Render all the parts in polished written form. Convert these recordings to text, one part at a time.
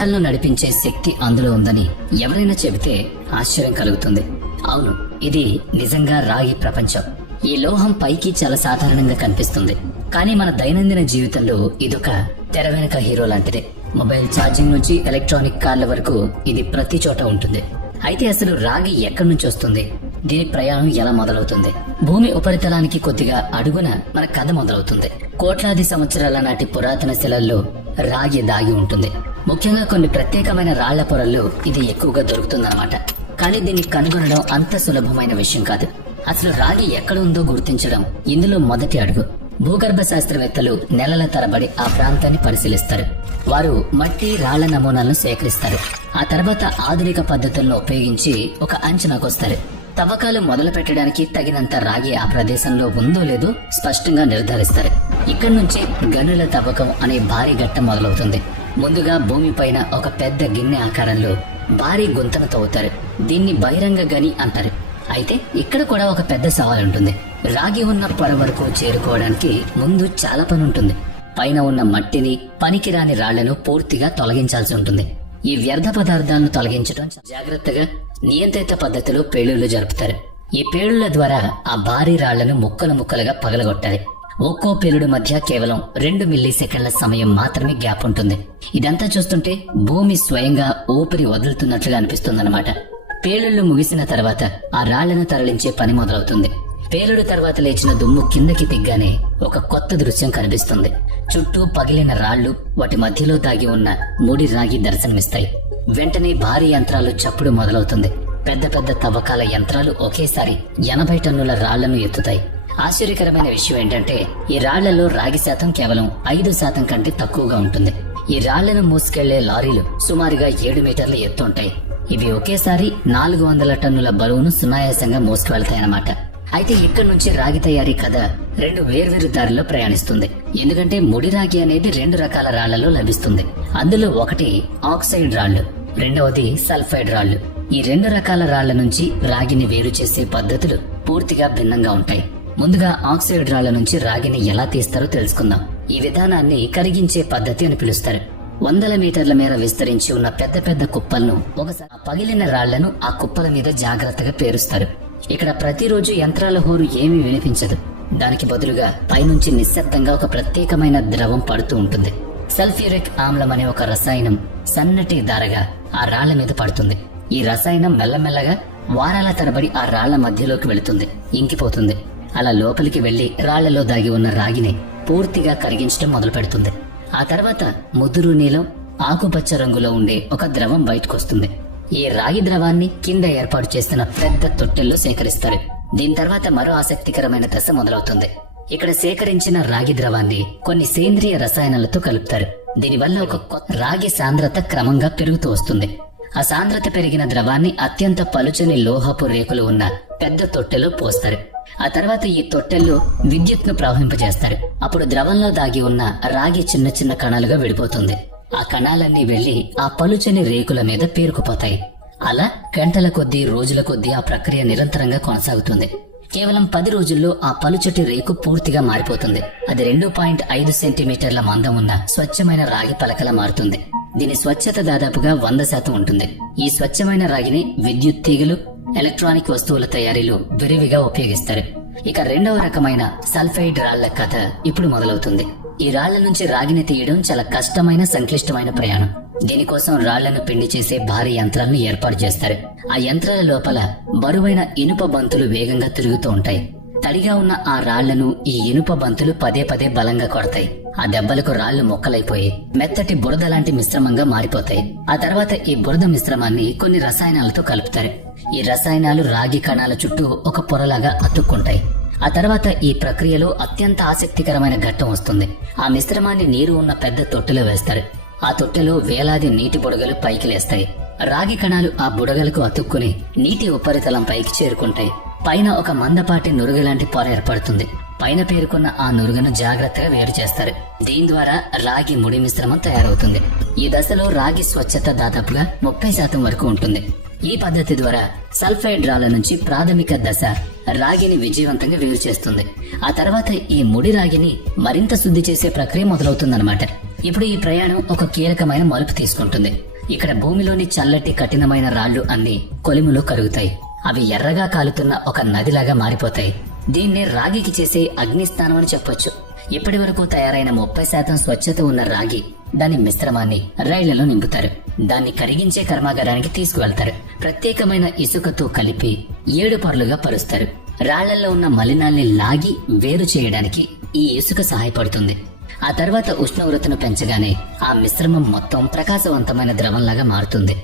రాళ్లను నడిపించే శక్తి అందులో ఉందని ఎవరైనా చెబితే ఆశ్చర్యం కలుగుతుంది. అవును, ఇది నిజంగా రాగి ప్రపంచం. ఈ లోహం పైకి చాలా సాధారణంగా కనిపిస్తుంది, కానీ మన దైనందిన జీవితంలో ఇదొక తెర వెనుక హీరో లాంటిదే. మొబైల్ ఛార్జింగ్ నుంచి ఎలక్ట్రానిక్ కార్ల వరకు ఇది ప్రతి చోట ఉంటుంది. అయితే అసలు రాగి ఎక్కడి నుంచి వస్తుంది? దీని ప్రయాణం ఎలా మొదలవుతుంది? భూమి ఉపరితలానికి కొద్దిగా అడుగున మన కథ మొదలవుతుంది. కోట్లాది సంవత్సరాల నాటి పురాతన శిలల్లో రాగి దాగి ఉంటుంది. ముఖ్యంగా కొన్ని ప్రత్యేకమైన రాళ్ల పొరల్లో ఇది ఎక్కువగా దొరుకుతుందన్నమాట. కానీ దీన్ని కనుగొనడం అంత సులభమైన విషయం కాదు. అసలు రాగి ఎక్కడ ఉందో గుర్తించడం ఇందులో మొదటి అడుగు. భూగర్భ శాస్త్రవేత్తలు నెలల తరబడి ఆ ప్రాంతాన్ని పరిశీలిస్తారు. వారు మట్టి, రాళ్ల నమూనాలను సేకరిస్తారు. ఆ తర్వాత ఆధునిక పద్ధతులను ఉపయోగించి ఒక అంచనాకొస్తారు. తవ్వకాలు మొదలు పెట్టడానికి తగినంత రాగి ఆ ప్రదేశంలో ఉందో లేదో స్పష్టంగా నిర్ధారిస్తారు. ఇక్కడి నుంచి గనుల తవ్వకం అనే భారీ ఘట్టం మొదలవుతుంది. ముందుగా భూమిపైన ఒక పెద్ద గిన్నె ఆకారంలో భారీ గుంతను తవ్వుతారు. దీన్ని బహిరంగ గని అంటారు. అయితే ఇక్కడ కూడా ఒక పెద్ద సవాల్ ఉంటుంది. రాగి ఉన్న పొర వరకు చేరుకోవడానికి ముందు చాలా పని ఉంటుంది. పైన ఉన్న మట్టిని, పనికిరాని రాళ్లను పూర్తిగా తొలగించాల్సి ఉంటుంది. ఈ వ్యర్థ పదార్థాలను తొలగించడం జాగ్రత్తగా నియంత్రిత పద్ధతిలో పేలుళ్లు జరుపుతారు. ఈ పేలుళ్ల ద్వారా ఆ భారీ రాళ్లను ముక్కలు ముక్కలుగా పగలగొట్టాలి. ఒక్కో పేలుడు మధ్య కేవలం 2 మిల్లీసెకండ్ల సమయం మాత్రమే గ్యాప్ ఉంటుంది. ఇదంతా చూస్తుంటే భూమి స్వయంగా ఊపిరి వదులుతున్నట్లుగా అనిపిస్తుందన్నమాట. పేలుళ్లు ముగిసిన తర్వాత ఆ రాళ్లను తరలించే పని మొదలవుతుంది. పేలుడు తర్వాత లేచిన దుమ్ము కిందకి దిగ్గానే ఒక కొత్త దృశ్యం కనిపిస్తుంది. చుట్టూ పగిలిన రాళ్లు, వాటి మధ్యలో దాగి ఉన్న ముడి రాగి దర్శనమిస్తాయి. వెంటనే భారీ యంత్రాలు చప్పుడు మొదలవుతుంది. పెద్ద పెద్ద తవ్వకాల యంత్రాలు ఒకేసారి 80 టన్నుల రాళ్లను ఎత్తుతాయి. ఆశ్చర్యకరమైన విషయం ఏంటంటే ఈ రాళ్లలో రాగి శాతం కేవలం 5% కంటే తక్కువగా ఉంటుంది. ఈ రాళ్లను మోసుకెళ్లే లారీలు సుమారుగా 7 మీటర్ల ఎత్తు ఉంటాయి. ఇవి ఒకేసారి 400 టన్నుల బరువును సునాయాసంగా మోసుకువెళ్తాయన్నమాట. అయితే ఇక్కడి నుంచి రాగి తయారీ కథ 2 వేర్వేరు దారిలో ప్రయాణిస్తుంది. ఎందుకంటే ముడి రాగి అనేది 2 రకాల రాళ్లలో లభిస్తుంది. అందులో ఒకటి ఆక్సైడ్ రాళ్లు, రెండవది సల్ఫైడ్ రాళ్లు. ఈ 2 రకాల రాళ్ల నుంచి రాగిని వేరు చేసే పద్ధతులు పూర్తిగా భిన్నంగా ఉంటాయి. ముందుగా ఆక్సైడ్ రాళ్ల నుంచి రాగిని ఎలా తీస్తారో తెలుసుకుందాం. ఈ విధానాన్ని కరిగించే పద్ధతి అని పిలుస్తారు. 100 మీటర్ల మేర విస్తరించి ఉన్న పెద్ద పెద్ద కుప్పలను ఒకసారి పగిలిన రాళ్లను ఆ కుప్పల మీద జాగ్రత్తగా పేరుస్తారు. ఇక్కడ ప్రతిరోజు యంత్రాల హోరు ఏమీ వినిపించదు. దానికి బదులుగా పైనుంచి నిశ్శబ్దంగా ఒక ప్రత్యేకమైన ద్రవం పడుతూ ఉంటుంది. సల్ఫ్యూరిక్ ఆమ్లం అనే ఒక రసాయనం సన్నటి ధారగా ఆ రాళ్ల మీద పడుతుంది. ఈ రసాయనం మెల్లమెల్లగా వారాల తరబడి ఆ రాళ్ల మధ్యలోకి వెళుతుంది, ఇంకిపోతుంది. అలా లోపలికి వెళ్లి రాళ్లలో దాగి ఉన్న రాగిని పూర్తిగా కరిగించడం మొదలు పెడుతుంది. ఆ తర్వాత ముదురు నీలం, ఆకుపచ్చ రంగులో ఉండే ఒక ద్రవం బయటకొస్తుంది. ఈ రాగి ద్రవాన్ని కింద ఏర్పాటు చేస్తున్న పెద్ద తొట్టెల్లో సేకరిస్తారు. దీని తర్వాత మరో ఆసక్తికరమైన దశ మొదలవుతుంది. ఇక్కడ సేకరించిన రాగి ద్రవాన్ని కొన్ని సేంద్రియ రసాయనాలతో కలుపుతారు. దీనివల్ల ఒక కొత్త రాగి సాంద్రత క్రమంగా పెరుగుతూ వస్తుంది. ఆ సాంద్రత పెరిగిన ద్రవాన్ని అత్యంత పలుచని లోహపు రేకులు ఉన్న పెద్ద తొట్టెలో పోస్తారు. ఆ తర్వాత ఈ తొట్టెల్లో విద్యుత్ను ప్రవహింపజేస్తారు. అప్పుడు ద్రవంలో దాగి ఉన్న రాగి చిన్న చిన్న కణాలుగా విడిపోతుంది. ఆ కణాలన్నీ వెళ్లి ఆ పలుచని రేకుల మీద పేరుకుపోతాయి. అలా గంటల కొద్దీ, రోజుల కొద్దీ ఆ ప్రక్రియ నిరంతరంగా కొనసాగుతుంది. కేవలం 10 రోజుల్లో ఆ పలుచటి రేకు పూర్తిగా మారిపోతుంది. అది 2.5 సెంటీమీటర్ల మందం ఉన్న స్వచ్ఛమైన రాగి పలకలా మారుతుంది. దీని స్వచ్ఛత దాదాపుగా 100% ఉంటుంది. ఈ స్వచ్ఛమైన రాగిని విద్యుత్ తీగలు, ఎలక్ట్రానిక్ వస్తువుల తయారీలో విరివిగా ఉపయోగిస్తారు. ఇక రెండవ రకమైన సల్ఫైడ్ రాళ్ల కథ ఇప్పుడు మొదలవుతుంది. ఈ రాళ్ల నుంచి రాగిని తీయడం చాలా కష్టమైన, సంక్లిష్టమైన ప్రయాణం. దీనికోసం రాళ్లను పిండి చేసే భారీ యంత్రాలను ఏర్పాటు చేస్తారు. ఆ యంత్రాల లోపల బరువైన ఇనుప బంతులు వేగంగా తిరుగుతూ ఉంటాయి. తడిగా ఉన్న ఆ రాళ్లను ఈ ఇనుప బంతులు పదే పదే బలంగా కొడతాయి. ఆ దెబ్బలకు రాళ్లు మొక్కలైపోయి మెత్తటి బురద లాంటి మిశ్రమంగా మారిపోతాయి. ఆ తర్వాత ఈ బురద మిశ్రమాన్ని కొన్ని రసాయనాలతో కలుపుతారు. ఈ రసాయనాలు రాగి కణాల చుట్టూ ఒక పొరలాగా అతుక్కుంటాయి. ఆ తర్వాత ఈ ప్రక్రియలో అత్యంత ఆసక్తికరమైన ఘట్టం వస్తుంది. ఆ మిశ్రమాన్ని నీరు ఉన్న పెద్ద తొట్టెలో వేస్తారు. ఆ తొట్టెలో వేలాది నీటి బుడగలు పైకి లేస్తాయి. రాగి కణాలు ఆ బుడగలకు అతుక్కుని నీటి ఉపరితలం పైకి చేరుకుంటాయి. పైన ఒక మందపాటి నురుగు లాంటి పొర ఏర్పడుతుంది. పైన పేరుకున్న ఆ నురుగును జాగ్రత్తగా వేరు చేస్తారు. దీని ద్వారా రాగి ముడి మిశ్రమం తయారవుతుంది. ఈ దశలో రాగి స్వచ్ఛత దాదాపుగా 30% వరకు ఉంటుంది. ఈ పద్ధతి ద్వారా సల్ఫైడ్ రాళ్ల నుంచి ప్రాథమిక దశ రాగిని విజయవంతంగా వేరు చేస్తుంది. ఆ తర్వాత ఈ ముడి రాగిని మరింత శుద్ధి చేసే ప్రక్రియ మొదలవుతుందన్నమాట. ఇప్పుడు ఈ ప్రయాణం ఒక కీలకమైన మలుపు తీసుకుంటుంది. ఇక్కడ భూమిలోని చల్లటి కఠినమైన రాళ్లు అన్ని కొలిములో కరుగుతాయి. అవి ఎర్రగా కాలుతున్న ఒక నదిలాగా మారిపోతాయి. దీన్నే రాగికి చేసే అగ్నిస్నానం అని చెప్పొచ్చు. ఇప్పటి వరకు తయారైన 30% స్వచ్ఛత ఉన్న రాగి దాని మిశ్రమాన్ని రైళ్లలో నింపుతారు. దాన్ని కరిగించే కర్మాగారానికి తీసుకువెళ్తారు. ప్రత్యేకమైన ఇసుకతో కలిపి 7 పొరలుగా పరుస్తారు. రాళ్లలో ఉన్న మలినాల్ని లాగి వేరు చేయడానికి ఈ ఇసుక సహాయపడుతుంది. ఆ తర్వాత ఉష్ణోగ్రతను పెంచగానే ఆ మిశ్రమం మొత్తం ప్రకాశవంతమైన ద్రవంలాగా మారుతుంది.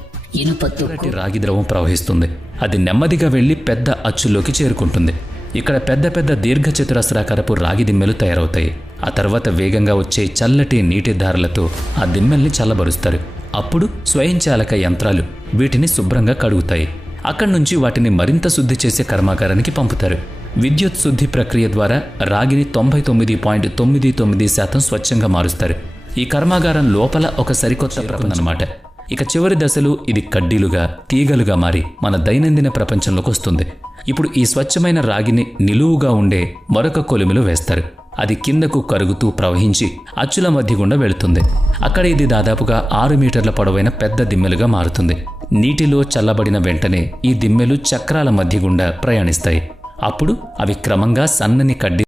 ఇనుప తుక్కు రాగి ద్రవం ప్రవహిస్తుంది. అది నెమ్మదిగా వెళ్లి పెద్ద అచ్చుల్లోకి చేరుకుంటుంది. ఇక్కడ పెద్ద పెద్ద దీర్ఘచతురస్రాకారపు రాగి దిమ్మెలు తయారవుతాయి. ఆ తర్వాత వేగంగా వచ్చే చల్లటి నీటి ధారలతో ఆ దిమ్మెల్ని చల్లబరుస్తారు. అప్పుడు స్వయంచాలక యంత్రాలు వీటిని శుభ్రంగా కడుగుతాయి. అక్కడి నుంచి వాటిని మరింత శుద్ధి చేసే కర్మాగారానికి పంపుతారు. విద్యుత్ శుద్ధి ప్రక్రియ ద్వారా రాగిని 99.99% స్వచ్ఛంగా మారుస్తారు. ఈ కర్మాగారం లోపల ఒక సరికొత్త ప్రపంచం అన్నమాట. ఇక చివరి దశలో ఇది కడ్డీలుగా, తీగలుగా మారి మన దైనందిన ప్రపంచంలోకి వస్తుంది. ఇప్పుడు ఈ స్వచ్ఛమైన రాగిని నిలువుగా ఉండే మరొక కొలిమిలో వేస్తారు. అది కిందకు కరుగుతూ ప్రవహించి అచ్చుల మధ్య గుండా వెళుతుంది. అక్కడ ఇది దాదాపుగా 6 మీటర్ల పొడవైన పెద్ద దిమ్మెలుగా మారుతుంది. నీటిలో చల్లబడిన వెంటనే ఈ దిమ్మెలు చక్రాల మధ్య గుండా ప్రయాణిస్తాయి. అప్పుడు అవి క్రమంగా సన్నని కడ్డీ